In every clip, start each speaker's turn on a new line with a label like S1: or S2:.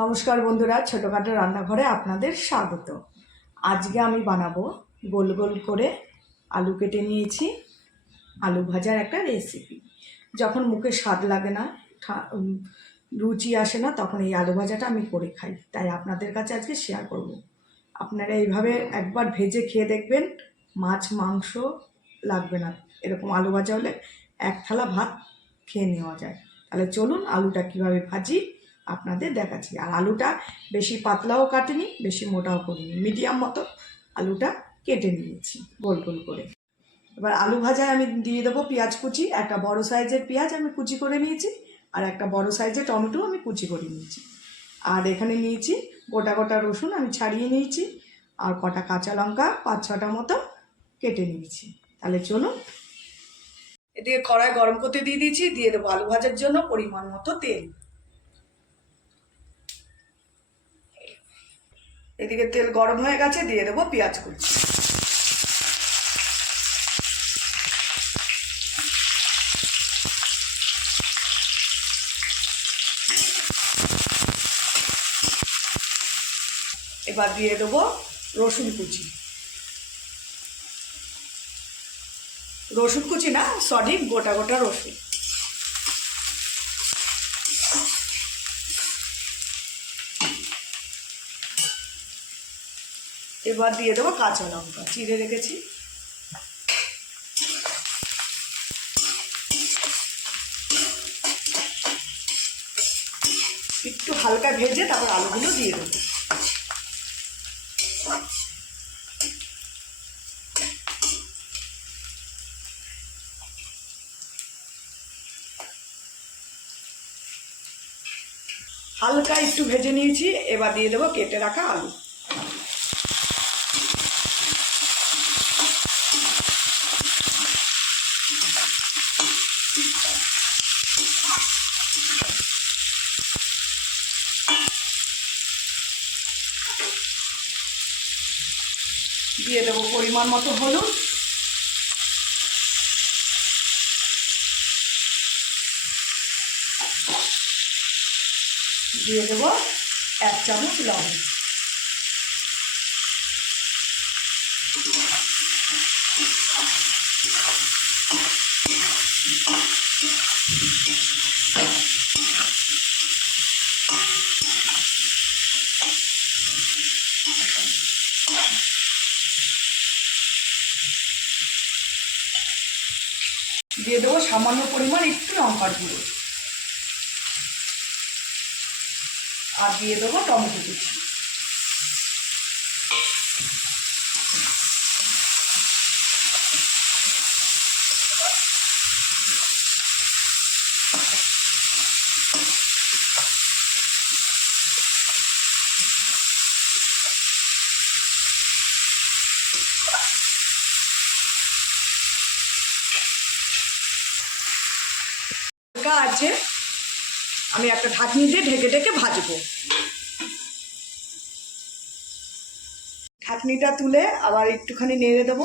S1: নমস্কার বন্ধুরা, ছোটোখাটো রান্নাঘরে আপনাদের স্বাগত। আজকে আমি বানাবো গোল গোল করে আলু কেটে নিয়েছি, আলু ভাজার একটা রেসিপি যখন মুখে স্বাদ লাগে না রুচি আসে না, তখন এই আলু ভাজাটা আমি করে খাই। তাই আপনাদের কাছে আজকে শেয়ার করব। আপনারা এইভাবে একবার ভেজে খেয়ে দেখবেন, মাছ, মাংস লাগবে না। এরকম আলু ভাজা হলে এক থালা ভাত খেয়ে নেওয়া যায়। তাহলে চলুন আলুটা কীভাবে ভাজি আপনাদের দেখাচ্ছি। আর আলুটা বেশি পাতলাও কাটিনি, বেশি মোটাও করিনি। মিডিয়াম মতো আলুটা কেটে নিয়েছি, গোল গোল করে। এবার আলু ভাজায় আমি দিয়ে দেবো পেঁয়াজ কুচি। একটা বড় সাইজের পেঁয়াজ আমি কুচি করে নিয়েছি, আর একটা বড় সাইজের টমেটো আমি কুচি করে নিয়েছি। আর এখানে নিয়েছি গোটা গোটা রসুন আমি ছাড়িয়ে নিয়েছি, আর কটা কাঁচা লঙ্কা পাঁচ ছটা মতো কেটে নিয়েছি। তাহলে চলুন। এদিকে কড়াই গরম করতে দিয়ে দিয়েছি, দিয়ে দেবো আলু ভাজার জন্য পরিমাণ মতো তেল। এদিকে তেল গরম হয়ে গেছে, দিয়ে দেবো পেঁয়াজ কুচি। এবার দিয়ে দেবো রসুন কুচি। রসুন কুচি না, সরি, গোটা গোটা রসুন। এবার দিয়ে দেবো কাঁচা লঙ্কা, চিড়ে রেখেছি। একটু হালকা ভেজে তারপর আলুগুলো দিয়ে দেবো। হালকা একটু ভেজে নিয়েছি, এবার দিয়ে দেবো কেটে রাখা আলু। দিয়ে দেবো পরিমাণ মতো হলুদ। দিয়ে দেবো এক চামচ লবণ। দিয়ে দেবো সামান্য পরিমাণ একটু লঙ্কার গুঁড়ো। আর দিয়ে দেবো টমেটো কুচি। হালকা আছে, আমি একটা ঢাকনি দিয়ে ঢেকে ঢেকে ভাজবো। ঢাকনিটা তুলে আবার একটুখানি নেড়ে দেবো।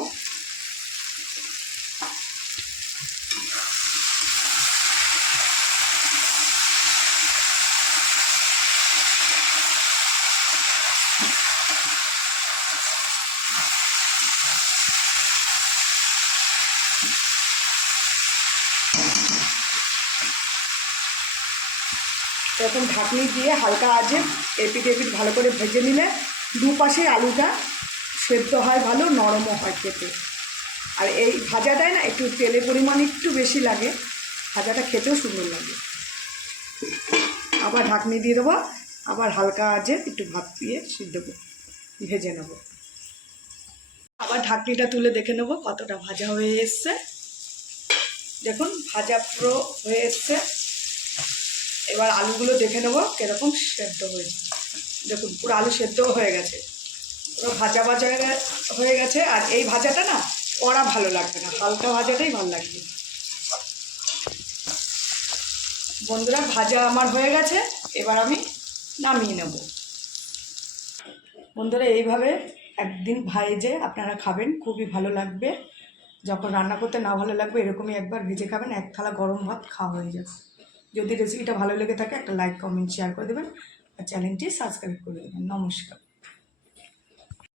S1: এরকম ঢাকনি দিয়ে হালকা আজে এপিট এপিট ভালো করে ভেজে নিলে দুপাশে আলুটা সেদ্ধ হয় ভালো, নরমও হয় খেতে। আর এই ভাজাটায় না একটু তেলের পরিমাণ একটু বেশি লাগে, ভাজাটা খেতেও সুন্দর লাগে। আবার ঢাকনি দিয়ে দেবো, আবার হালকা আজে একটু ভাত দিয়ে সিদ্ধ ভেজে নেব। আবার ঢাকনিটা তুলে দেখে নেব কতটা ভাজা হয়ে এসছে। দেখুন, ভাজা পুরো হয়ে এসছে। এবার আলুগুলো দেখে নেব কীরকম সেদ্ধ হয়েছে। দেখুন, পুরো আলু সেদ্ধ হয়ে গেছে। পুরো ভাজা ভাজা হয়ে- গেছে। আর এই ভাজাটা না, কড়া ভালো লাগবে না। হালকা ভাজাটাই ভালো লাগবে। বন্ধুরা, ভাজা আমার হয়ে গেছে। এবার আমি নামিয়ে নেব। বন্ধুরা, এইভাবে একদিন ভাইজে আপনারা খাবেন, খুবই ভালো লাগবে। যখন রান্না করতে না ভালো লাগবে, এরকমই একবার ভেজে খাবেন, এক থালা গরম ভাত খাওয়া হয়ে যাবে। যদি রেসিপিটা ভালো লেগে থাকে একটা লাইক কমেন্ট শেয়ার করে দেবেন আর চ্যানেলটি সাবস্ক্রাইব করে দেবেন। নমস্কার।